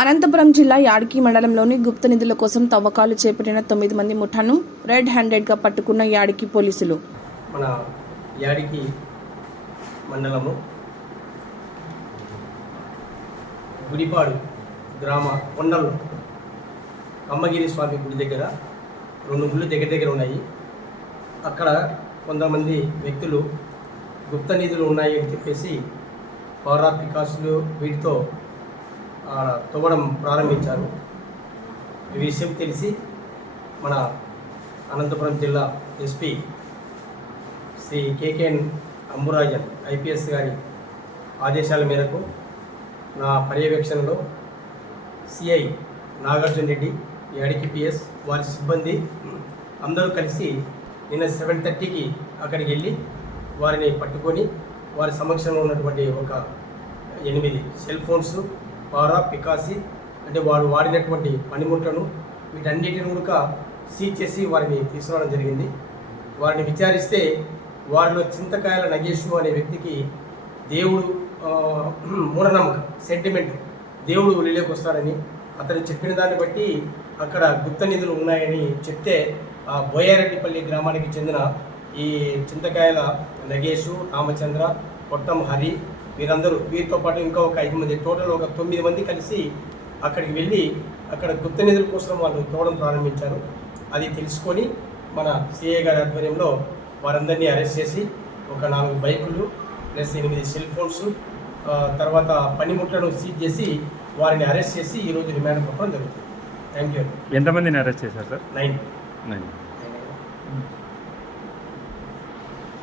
అనంతపురం జిల్లా యాడ్కి మండలంలోని గుప్త నిధుల కోసం తవ్వకాలు చేపట్టిన తొమ్మిది మంది ముఠాను రెడ్ హ్యాండెడ్గా పట్టుకున్న యాడికి పోలీసులు. మన యాడికి మండలము గుడిపాడు గ్రామ కొండలు అమ్మగిరి స్వామి గుడి దగ్గర రెండు గుళ్ళు దగ్గర దగ్గర ఉన్నాయి. అక్కడ కొంతమంది వ్యక్తులు గుప్త నిధులు ఉన్నాయి అని చెప్పేసి పౌరా పికాసులు వీటితో తవ్వడం ప్రారంభించారు. ఈ విషయం తెలిసి మన అనంతపురం జిల్లా SP Shri KKN Amburajan IPS గారి ఆదేశాల మేరకు నా పర్యవేక్షణలో సిఐ నాగార్జున రెడ్డి యాడికి పిఎస్ వారి సిబ్బంది అందరూ కలిసి నిన్న సెవెన్ థర్టీకి అక్కడికి వెళ్ళి వారిని పట్టుకొని వారి సమక్షంలో ఉన్నటువంటి ఒక ఎనిమిది సెల్ ఫోన్స్ పారా పికాసి అంటే వారు వాడినటువంటి పనిముట్లను వీటన్నిటిని కూడా సీజ్ చేసి వారిని తీసుకురావడం జరిగింది. వారిని విచారిస్తే వారిలో చింతకాయల నగేషు అనే వ్యక్తికి దేవుడు మూఢనమ్మకం సెంటిమెంట్ దేవుడు ఒలిలోకి వస్తాడని అతను చెప్పిన దాన్ని బట్టి అక్కడ గుప్త నిధులు ఉన్నాయని చెప్తే ఆ బోయారెడ్డిపల్లి గ్రామానికి చెందిన ఈ చింతకాయల నగేషు రామచంద్ర కొట్టం హరి వీరందరూ వీరితో పాటు ఇంకా ఒక ఐదు మంది టోటల్ ఒక తొమ్మిది మంది కలిసి అక్కడికి వెళ్ళి అక్కడ గుప్త నిధుల కోసం వాళ్ళు తోవడం ప్రారంభించారు. అది తెలుసుకొని మన సిఏ గారి ఆధ్వర్యంలో వారందరినీ అరెస్ట్ చేసి ఒక నాలుగు బైకులు ప్లస్ ఎనిమిది సెల్ ఫోన్స్ తర్వాత పనిముట్లను సీజ్ చేసి వారిని అరెస్ట్ చేసి ఈరోజు రిమాండ్ పంపడం జరుగుతుంది. Thank you. ఎంతమందిని అరెస్ట్ చేశారు సార్? నైన్. నైన్.